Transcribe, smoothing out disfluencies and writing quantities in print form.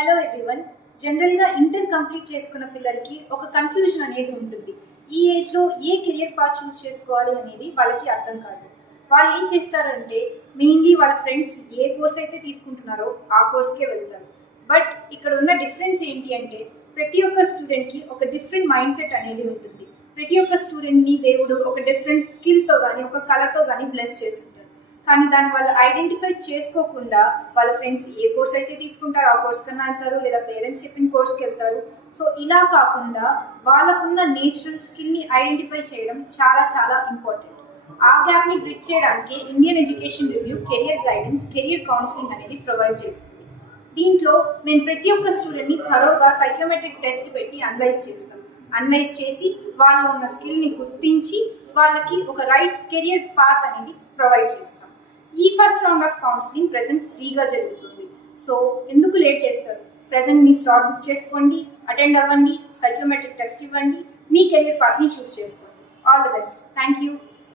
Hello everyone. జనరల్గా inter complete చేసుకున్న పిల్లలకి ఒక కన్ఫ్యూజన్ అనేది ఉంటుంది. ఈ ఏజ్లో ఏ కెరియర్ పాత్ చూస్ చేసుకోవాలి అనేది వాళ్ళకి అర్థం కాదు. వాళ్ళు ఏం చేస్తారంటే మెయిన్లీ వాళ్ళ ఫ్రెండ్స్ ఏ కోర్స్ అయితే తీసుకుంటున్నారో ఆ కోర్స్కే వెళ్తారు. బట్ ఇక్కడ ఉన్న డిఫరెన్స్ ఏంటి అంటే ప్రతి ఒక్క స్టూడెంట్కి ఒక డిఫరెంట్ మైండ్ సెట్ అనేది ఉంటుంది. ప్రతి ఒక్క స్టూడెంట్ని దేవుడు ఒక డిఫరెంట్ స్కిల్తో కానీ ఒక కళతో కానీ బ్లెస్ చేసుకుంటారు. కానీ దాన్ని వాళ్ళు ఐడెంటిఫై చేసుకోకుండా వాళ్ళ ఫ్రెండ్స్ ఏ కోర్స్ అయితే తీసుకుంటారో ఆ కోర్స్ కన్నా వెళ్తారు, లేదా పేరెంట్స్ చెప్పిన కోర్స్కి వెళ్తారు. సో ఇలా కాకుండా వాళ్ళకున్న నేచురల్ స్కిల్ని ఐడెంటిఫై చేయడం చాలా చాలా ఇంపార్టెంట్. ఆ గ్యాప్ని బ్రిడ్జ్ చేయడానికి Indian education review career guidance, career counselling అనేది ప్రొవైడ్ చేస్తుంది. దీంట్లో మేము ప్రతి ఒక్క స్టూడెంట్ని థరోగా సైకోమెట్రిక్ టెస్ట్ పెట్టి అనలైజ్ చేస్తాం. అనలైజ్ చేసి వాళ్ళు ఉన్న స్కిల్ని గుర్తించి వాళ్ళకి ఒక రైట్ కెరియర్ పాత్ అనేది ప్రొవైడ్ చేస్తాం. ఈ first round of counselling present ఫ్రీగా జరుగుతుంది. సో ఎందుకు లేట్ చేస్తారు? ప్రెజెంట్ మీ స్లాట్ బుక్ చేసుకోండి, అటెండ్ అవ్వండి, సైకోమెట్రిక్ టెస్ట్ ఇవ్వండి, మీ కెరియర్ పాత్ని చూస్ చేసుకోండి. All the best. Thank you.